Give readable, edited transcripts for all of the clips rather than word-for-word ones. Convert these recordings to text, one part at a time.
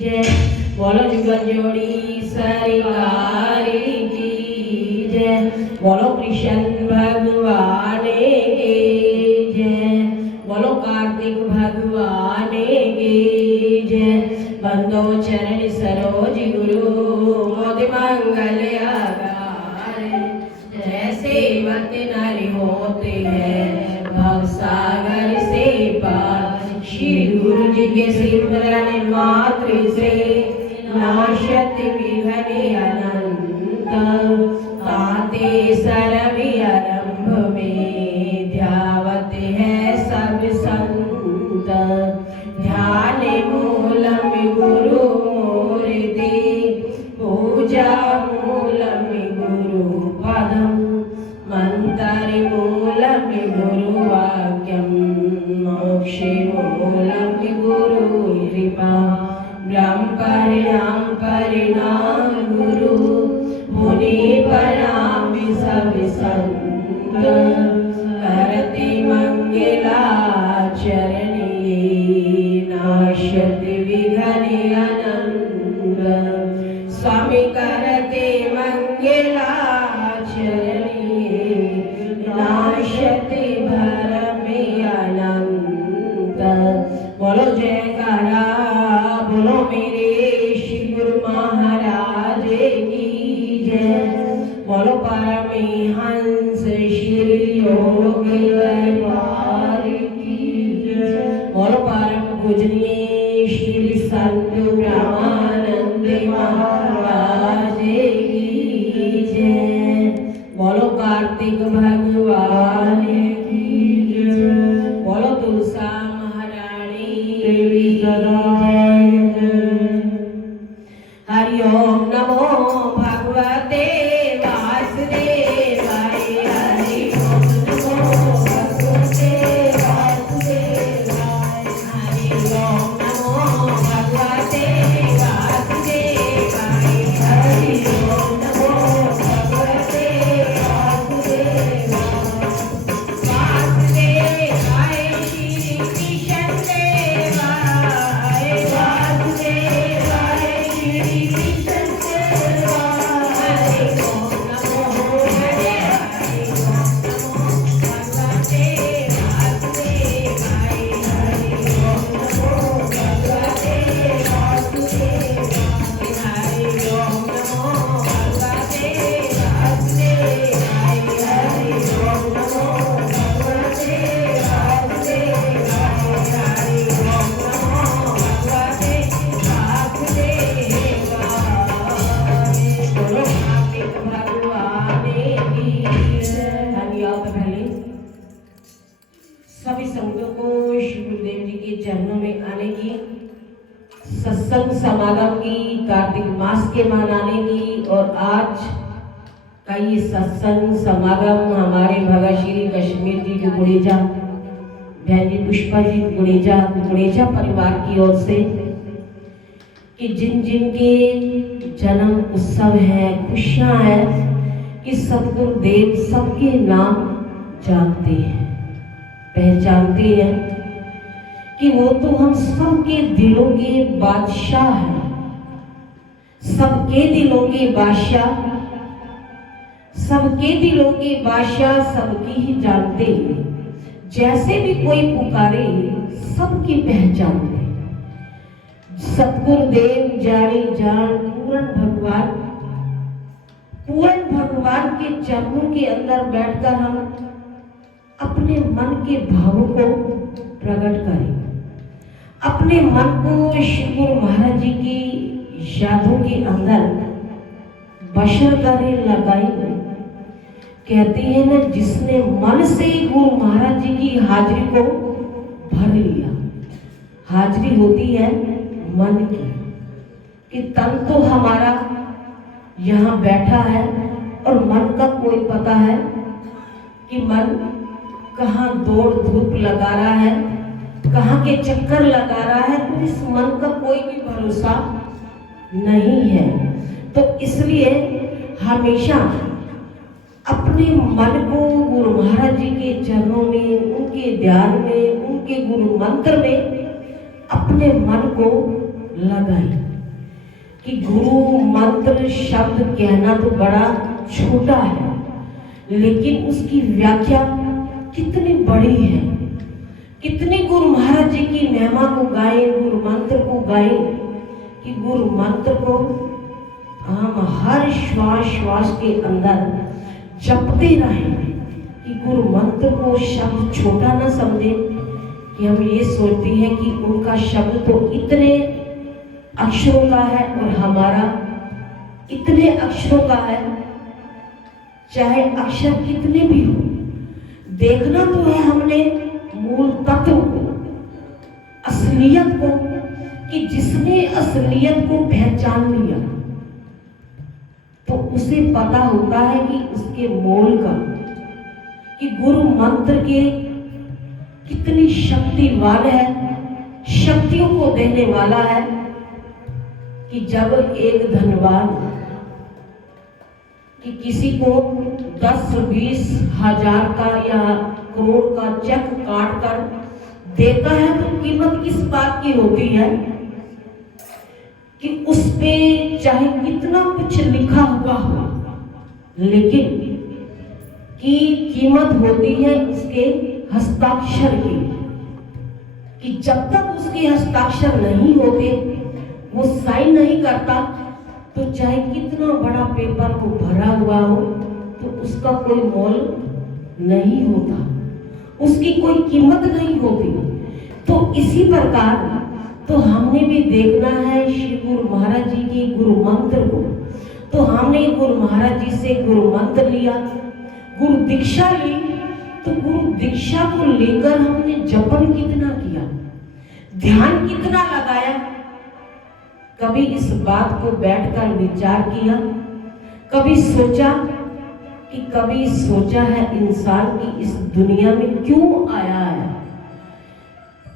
जय बोलो जुगल जोड़ी सरकार की जय। बोलो कृष्ण भगवान की जय। बोलो कार्तिक भगवान की जय। बंदो चरण सरोज गुरु मोद मंगल आगार। जैसे मत नर होते हैं भव सागर से पार। श्री गुरु जी के सिमरन मात्र से नाशत विघ्न अनंत। ताते सरवि आरंभ में ध्यावत है सब संत। ध्यान मूलम गुरु मूर्ति पूजा मूलम गुरु पदम। मंत्र मूलम गुरु वाक्यम मोक्ष मूलम गुरु कृपा। ब्रह्म परिणाम गुरु मुनि प्रणाम सब संत। करते मंगलाचरण नाशत विघ्न अनंत। स्वामी करते मंगलाचरण नाशत भरम अनंत। बोलो जयकारा बोलो मेरे श्री गुरु महाराज की जय। बोलो परमहंस श्री योग की जय। बोलो परम पूजनीय श्री संत ब्रह्मानंद महाराज की जय। बोलो कार्तिक भगवान की जय। बोलो तुलसा महारानी देवी हरि ओम नमो भगवते वासुदेवाय। हरि ओम नमो भगवते वासुदेवाय। हरि ओम नमो भगवते वासुदेवाय। हरि ओम नमो भगवते वासुदेवाय। वासुदेवाय श्री कृष्ण देवाय। वासुदेवाय श्री कृष्ण देवाय। हरि ओम नमो हरे हरि ओम नमो भगवते वासुदेवाय। हरि ओम नमो भगवते वासुदेवाय। हरि ओम नमो भगवते वासुदेवाय। हरि ओम नमो भगवते वासुदेवाय। हरि ओम नमो भगवते वासुदेवाय। बोलो कार्तिक भगवान की जय। धन्यवाद। पहले सभी संतों को श्री गुरुदेव जी के चरणों में आने की, सत्संग समागम की, कार्तिक मास के मनाने की और आज का ये सत्संग समागम हमारे भगत श्री कश्मीर जी गुड़ेजा बहन जी पुष्पा जी गुड़ेजा परिवार की ओर से कि जिन जिन के जन्म उत्सव है, खुशियां हैं, कि सतगुरुदेव सबके नाम जानते हैं, पहचानते हैं कि वो तो हम सबके दिलों के बादशाह हैं। सबके दिलों के बादशाह, सबके दिलों के बादशाह, सबकी ही जानते हैं। जैसे भी कोई पुकारे सबकी पहचानते। सतगुरुदेव जाने जान पूर्ण भगवान के चरणों के अंदर बैठकर हम अपने मन के भावों को प्रकट करें। अपने मन को श्री गुरु महाराज जी की यादों के अंदर बशर करें, लगाएं। कहते हैं ना, जिसने मन से गुरु महाराज जी की हाजिरी को भर लिया। हाजिरी होती है मन की, कि तन तो हमारा यहाँ बैठा है और मन का कोई पता है कि मन कहाँ दौड़ धूप लगा रहा है, कहाँ के चक्कर लगा रहा है, तो इस मन का कोई भी भरोसा नहीं है। तो इसलिए हमेशा अपने मन को गुरु महाराज जी के चरणों में, उनके ध्यान में, उनके गुरु मंत्र में अपने मन को लगाएं। कि गुरु मंत्र शब्द कहना तो बड़ा छोटा है, लेकिन उसकी व्याख्या कितनी बड़ी है। कितनी गुरु महाराज जी की महिमा को गाए, गुरु मंत्र को गाए, कि गुरु मंत्र को हम हर श्वास श्वास के अंदर जपते रहें, कि गुरु मंत्र को शब्द छोटा ना समझे, कि हम ये सोचते हैं कि उनका शब्द तो इतने अक्षरों का है और हमारा इतने अक्षरों का है। चाहे अक्षर कितने भी हो, देखना तो है हमने मूल तत्व को, असलियत को, कि जिसने असलियत को पहचान लिया तो उसे पता होता है कि उसके मोल का, कि गुरु मंत्र के कितनी शक्तिवान है, शक्तियों को देने वाला है। कि जब एक धनवान कि किसी को 10-20 हजार का या करोड़ का चेक काट कर देता है, तो कीमत किस बात की होती है कि उस पे चाहे कितना कुछ लिखा हुआ हो, लेकिन की कीमत होती है उसके हस्ताक्षर की। कि जब तक उसके हस्ताक्षर नहीं होते, वो साइन नहीं करता, तो चाहे कितना बड़ा पेपर को भरा हुआ हो तो उसका कोई मोल नहीं होता, उसकी कोई कीमत नहीं होती। तो इसी प्रकार तो हमने भी देखना है श्री गुरु महाराज जी के गुरु मंत्र को। तो हमने गुरु महाराज जी से गुरु मंत्र लिया, गुरु दीक्षा ली, तो गुरु दीक्षा को लेकर हमने जपन कितना किया, ध्यान कितना लगाया। कभी इस बात को बैठकर विचार किया, कभी सोचा है इंसान की इस दुनिया में क्यों आया है,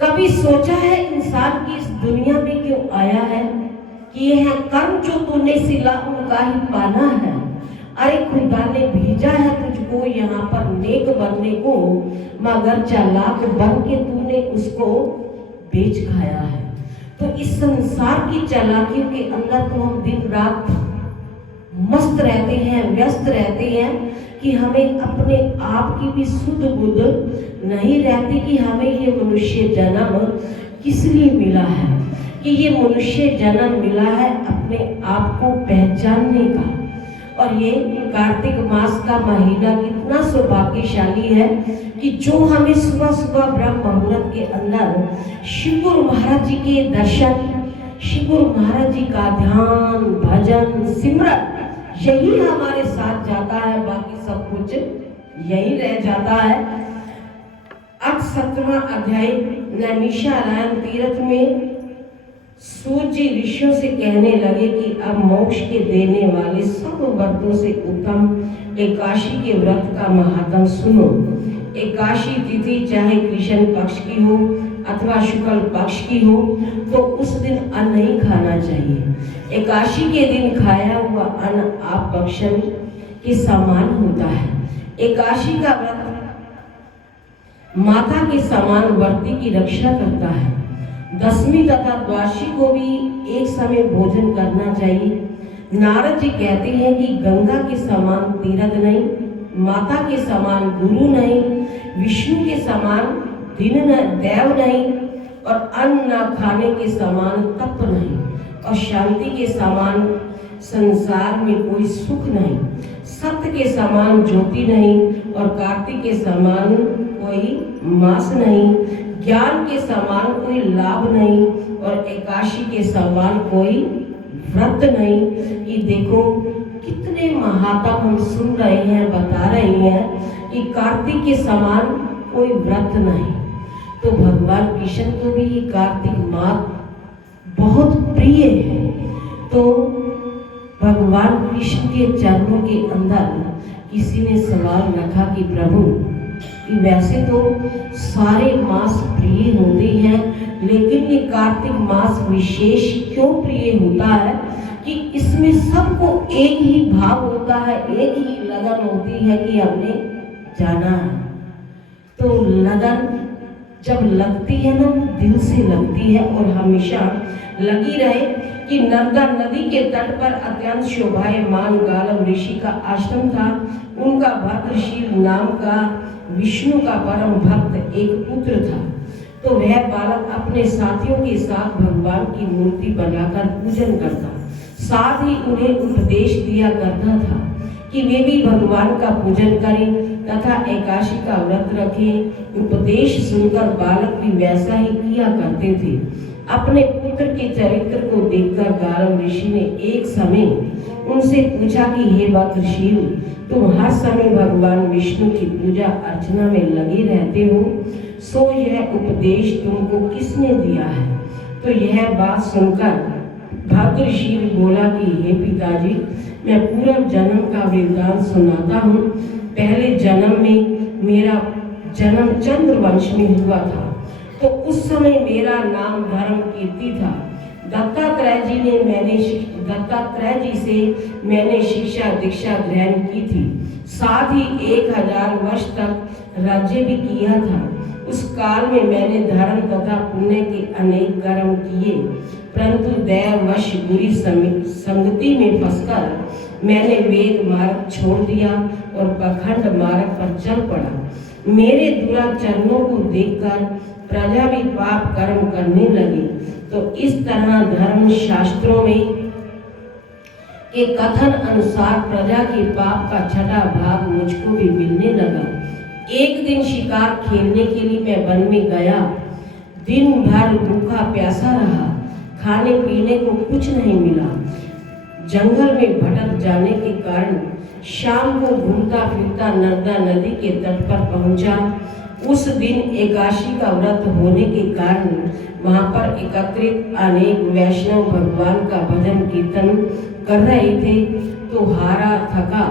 कभी सोचा है इंसान की इस दुनिया में क्यों आया है, कि ये है कर्म जो तूने सिला उनका ही पाना है। अरे खुदा ने भेजा है तुझको यहाँ पर नेक बनने को, मगर चालाक बन के तूने उसको बेच खाया है। तो इस संसार की चालाकियों के अंदर तो हम दिन रात मस्त रहते हैं, व्यस्त रहते हैं, कि हमें अपने आप की भी सुध बुध नहीं रहती, कि हमें ये मनुष्य जन्म किस लिए मिला है, कि ये मनुष्य जन्म मिला है अपने आप को पहचानने का। और ये कार्तिक मास का महीना कितना सौभाग्यशाली है कि जो हमें सुबह सुबह ब्रह्म मुहूर्त के अंदर शिव गुरु महाराज जी के दर्शन, शिव गुरु महाराज जी का ध्यान, भजन, सिमरन, यही हमारे साथ जाता है, बाकी सब कुछ यही रह जाता है। अब 17वां अध्याय नैमिषारण्य तीर्थ में सूर्य ऋषियों से कहने लगे कि अब मोक्ष के देने वाले सब व्रतों से उत्तम एकादशी के व्रत का महात्म सुनो। एकादशी तिथि चाहे कृष्ण पक्ष की हो अथवा शुक्ल पक्ष की हो, तो उस दिन अन्न नहीं खाना चाहिए। एकादशी के दिन खाया हुआ अन्न आप भक्षण के समान होता है। एकादशी का व्रत माता के समान व्रती की रक्षा करता है। दसवीं तथा द्वादशी को भी एक समय भोजन करना चाहिए। नारद जी कहते हैं कि गंगा के समान तीर्थ नहीं, माता के समान गुरु नहीं, विष्णु के समान दिन देव नहीं, और अन्न न खाने के समान तप नहीं, और शांति के समान संसार में कोई सुख नहीं, सत्य के समान ज्योति नहीं, और कार्तिक के समान कोई मास नहीं, ज्ञान के समान कोई लाभ नहीं, और एकादशी के समान कोई व्रत नहीं। कि देखो कितने महात्मा हम सुन रहे हैं, बता रहे हैं कि कार्तिक के समान कोई व्रत नहीं। तो भगवान कृष्ण को भी ये कार्तिक मास बहुत प्रिय है। तो भगवान कृष्ण के चरणों के अंदर किसी ने सवाल रखा कि प्रभु, वैसे तो सारे मास प्रिय होते हैं, लेकिन ये कार्तिक मास विशेष क्यों प्रिय होता है, कि इसमें सबको एक ही भाव होता है, एक ही लगन होती है कि हमने जाना है। तो लगन जब लगती है ना, दिल से लगती है और हमेशा लगी रहे। कि नर्मदा नदी के तट पर अत्यंत शोभायमान गालव ऋषि का आश्रम था। उनका भद्रशील नाम का विष्णु का परम भक्त एक पुत्र था। तो वह बालक अपने साथियों के साथ भगवान की मूर्ति बनाकर पूजन करता, साथ ही उन्हें उपदेश दिया करता था कि वे भी भगवान का पूजन करें तथा एकादशी का व्रत रखें। उपदेश सुनकर बालक भी वैसा ही किया करते थे। अपने पुत्र के चरित्र को देखकर गालव ऋषि ने एक समय उनसे पूछा कि हे भद्रशील, तुम हर समय भगवान विष्णु की पूजा अर्चना में लगे रहते हो, सो यह उपदेश तुमको किसने दिया है? तो यह बात सुनकर भद्रशील बोला कि हे पिताजी, मैं पूर्व जन्म का वृत्तांत सुनाता हूँ। पहले जन्म में मेरा जन्म चंद्रवंश में हुआ था, तो उस समय मेरा नाम धर्म कीर्ति था। दत्तात्रेय जी से मैंने शिक्षा दीक्षा ग्रहण की थी, साथ ही 1000 वर्ष तक राज्य भी किया था। उस काल में मैंने धर्म तथा पुण्य के अनेक कर्म किए, परंतु दैववश बुरी संगति में फंसकर मैंने वेद मार्ग छोड़ दिया और पाखंड मार्ग पर चल पड़ा। मेरे दुराचरणों को देखकर प्रजा भी पाप कर्म करने लगी। तो इस तरह धर्म शास्त्रों में के कथन अनुसार प्रजा के पाप का छठा भाग मुझको भी मिलने लगा। एक दिन शिकार खेलने के लिए मैं वन में गया। दिन भर भूखा प्यासा रहा, खाने पीने को कुछ नहीं मिला। जंगल में भटक जाने के कारण शाम को घूमता फिरता नर्मदा नदी के तट पर पहुंचा। उस दिन एकादशी का व्रत होने के कारण वहां पर एकत्रित अनेक वैष्णव भगवान का भजन कीर्तन कर रहे थे। तो हारा थका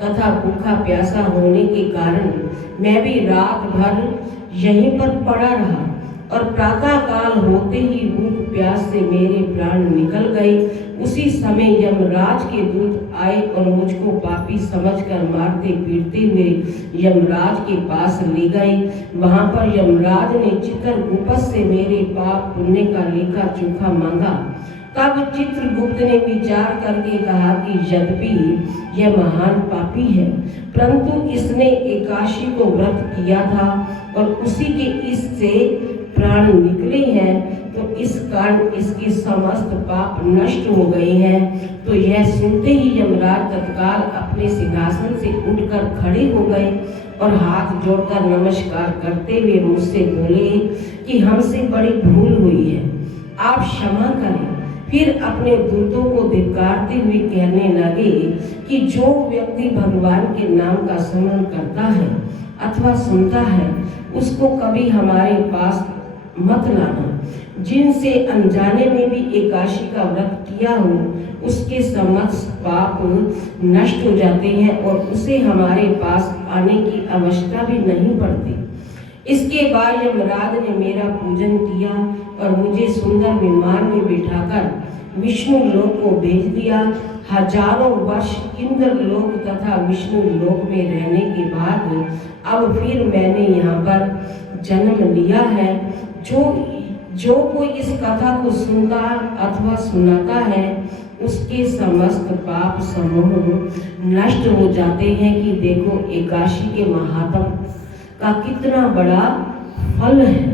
तथा भूखा प्यासा होने के कारण मैं भी रात भर यहीं पर पड़ा रहा और प्रातः काल होते ही भूख प्यास से मेरे प्राण निकल गए। उसी समय यमराज के दूत आए और मुझको पापी समझकर मारते पीटते हुए यमराज के पास ले गए। वहां पर यमराज ने चित्रगुप्त से मेरे पाप पुण्य का लेखा जोखा मांगा। तब चित्रगुप्त ने विचार करके कहा कि यद्यपि यह महान पापी है, परंतु इसने एकादशी को व्रत किया था और उसी के इससे प्राण निकले हैं, तो इस कारण इसके समस्त पाप नष्ट हो गए हैं। तो यह सुनते ही यमराज तत्काल अपने सिंहासन से उठकर खड़े हो गए और हाथ जोड़कर नमस्कार करते हुए मुझसे बोले कि हमसे बड़ी भूल हुई है, आप क्षमा करें। फिर अपने दूतों को धिक्कारते हुए कहने लगे कि जो व्यक्ति भगवान के नाम का स्मरण करता है अथवा सुनता है, उसको कभी हमारे पास मत लाना। जिनसे अनजाने में भी एकादशी का व्रत किया हो, उसके समस्त पाप नष्ट हो जाते हैं और उसे हमारे पास आने की आवश्यकता भी नहीं पड़ती। इसके बाद यमराज ने मेरा पूजन किया और मुझे सुंदर विमान में बिठाकर विष्णु लोक को भेज दिया। हजारों वर्ष इंद्र लोक तथा विष्णु लोक में रहने के बाद अब फिर मैंने यहाँ पर जन्म लिया है। जो कोई इस कथा को सुनता अथवा सुनाता है, उसके समस्त पाप समूह नष्ट हो जाते हैं। कि देखो एकादशी के महात्म का कितना बड़ा फल है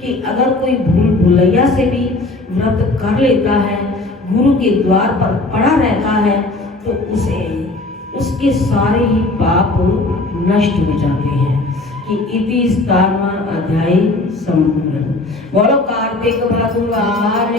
कि अगर कोई भूल भुलैया से भी व्रत कर लेता है, गुरु के द्वार पर पड़ा रहता है, तो उसके सारे ही पाप नष्ट हो जाते हैं। कि इति 17वां अध्याय संपूर्ण। बोलो कार्तिक भगवान